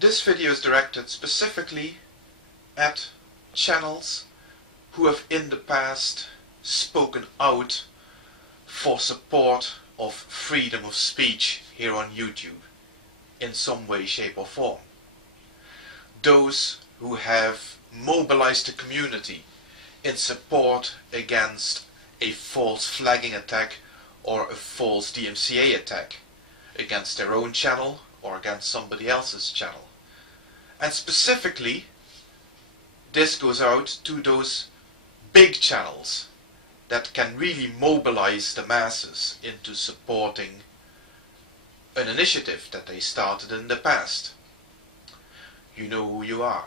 This video is directed specifically at channels who have in the past spoken out for support of freedom of speech here on YouTube in some way, shape or form. Those who have mobilized the community in support against a false flagging attack or a false DMCA attack against their own channel or against somebody else's channel. And specifically, this goes out to those big channels that can really mobilize the masses into supporting an initiative that they started in the past. You know who you are.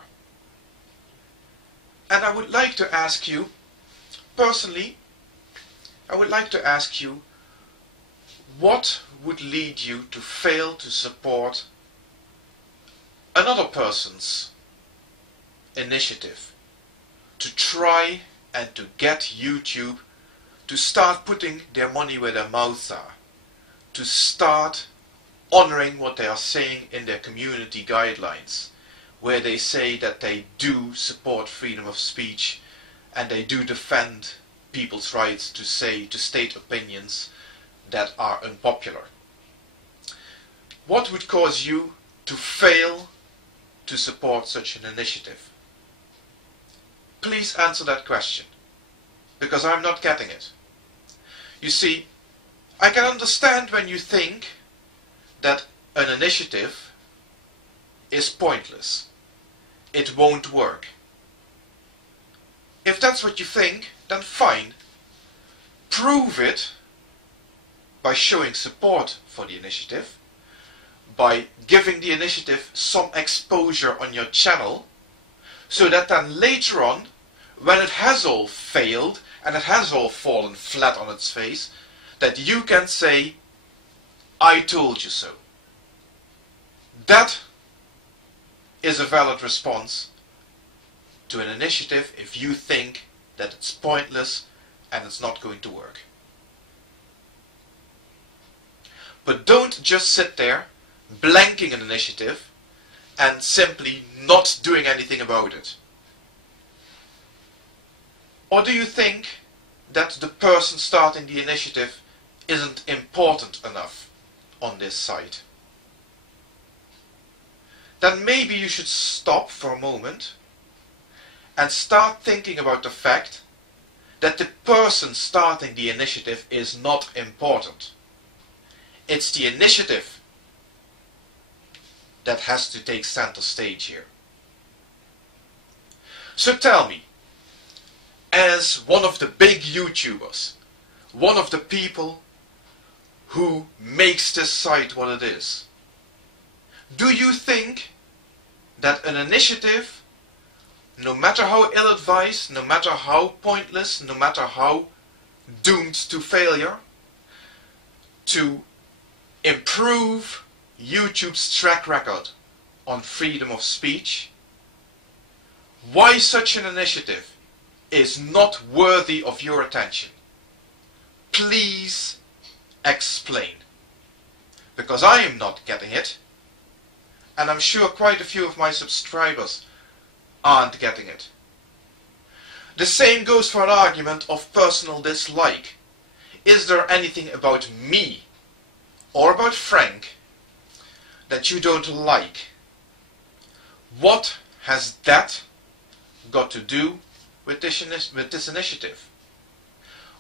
And I would like to ask you, personally, I would like to ask you, what would lead you to fail to support another person's initiative to try and to get YouTube to start putting their money where their mouths are, to start honoring what they are saying in their community guidelines, where they say that they do support freedom of speech and they do defend people's rights to state opinions that are unpopular? What would cause you to fail to support such an initiative? Please answer that question, because I'm not getting it. You see, I can understand when you think that an initiative is pointless. It won't work. If that's what you think, then fine. Prove it by showing support for the initiative, by giving the initiative some exposure on your channel, so that then later on, when it has all failed and it has all fallen flat on its face, that you can say, I told you so. That is a valid response to an initiative if you think that it's pointless and it's not going to work. But don't just sit there blanking an initiative and simply not doing anything about it. Or do you think that the person starting the initiative isn't important enough on this site? Then maybe you should stop for a moment and start thinking about the fact that the person starting the initiative is not important. It's the initiative that has to take center stage here. So tell me, as one of the big YouTubers, one of the people who makes this site what it is, do you think that an initiative, no matter how ill-advised, no matter how pointless, no matter how doomed to failure, to improve YouTube's track record on freedom of speech, why such an initiative is not worthy of your attention? Please explain. Because I am not getting it, and I'm sure quite a few of my subscribers aren't getting it. The same goes for an argument of personal dislike. Is there anything about me or about Frank that you don't like? What has that got to do with this initiative?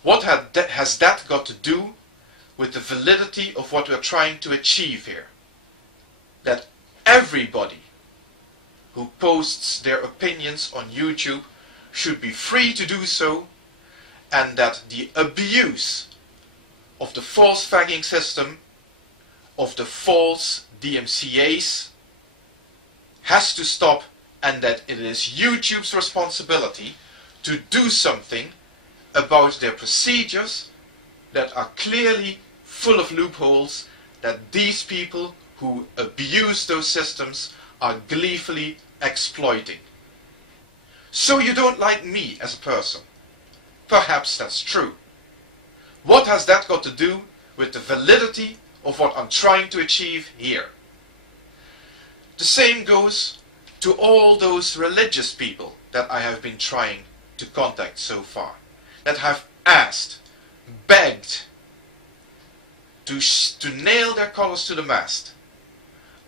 What has that got to do with the validity of what we are trying to achieve here? That everybody who posts their opinions on YouTube should be free to do so, and that the abuse of the false flagging system, of the false DMCAs, has to stop, and that it is YouTube's responsibility to do something about their procedures that are clearly full of loopholes that these people who abuse those systems are gleefully exploiting. So you don't like me as a person. Perhaps that's true. What has that got to do with the validity of what I'm trying to achieve here? The same goes to all those religious people that I have been trying to contact so far, that have asked, begged, to nail their colors to the mast.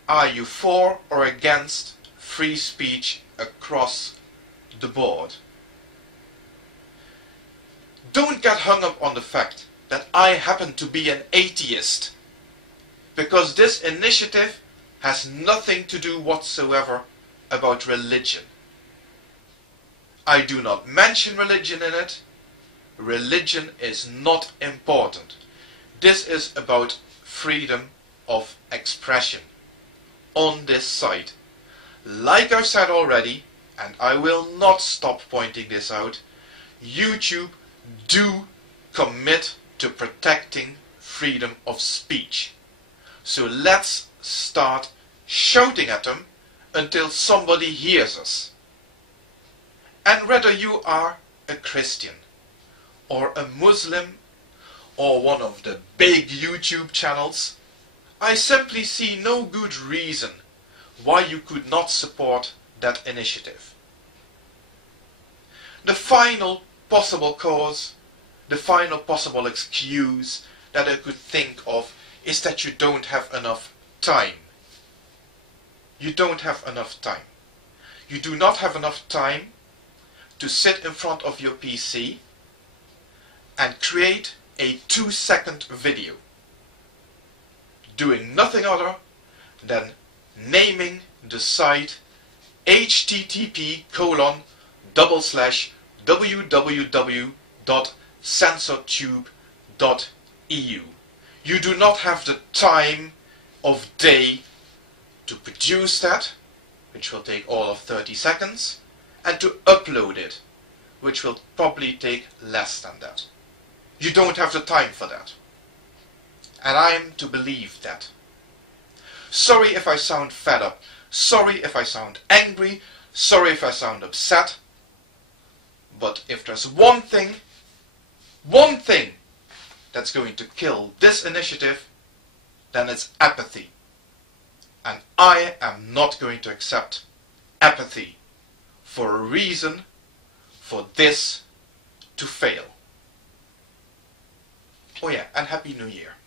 Are you for or against free speech across the board? Don't get hung up on the fact that I happen to be an atheist, because this initiative has nothing to do whatsoever about religion. I do not mention religion in it. Religion is not important. This is about freedom of expression on this site. Like I've said already, and I will not stop pointing this out, YouTube do commit to protecting freedom of speech. So let's start shouting at them until somebody hears us. And whether you are a Christian or a Muslim or one of the big YouTube channels, I simply see no good reason why you could not support that initiative. The final possible cause, the final possible excuse that I could think of is that you don't have enough time. You don't have enough time. You do not have enough time to sit in front of your PC and create a 2-second video doing nothing other than naming the site http://www.censortube.eu. You do not have the time of day to produce that, which will take all of 30 seconds, and to upload it, which will probably take less than that. You don't have the time for that. And I am to believe that. Sorry if I sound fed up. Sorry if I sound angry. Sorry if I sound upset. But if there's one thing that's going to kill this initiative, then it's apathy. And I am not going to accept apathy for a reason for this to fail. Oh yeah, and Happy New Year.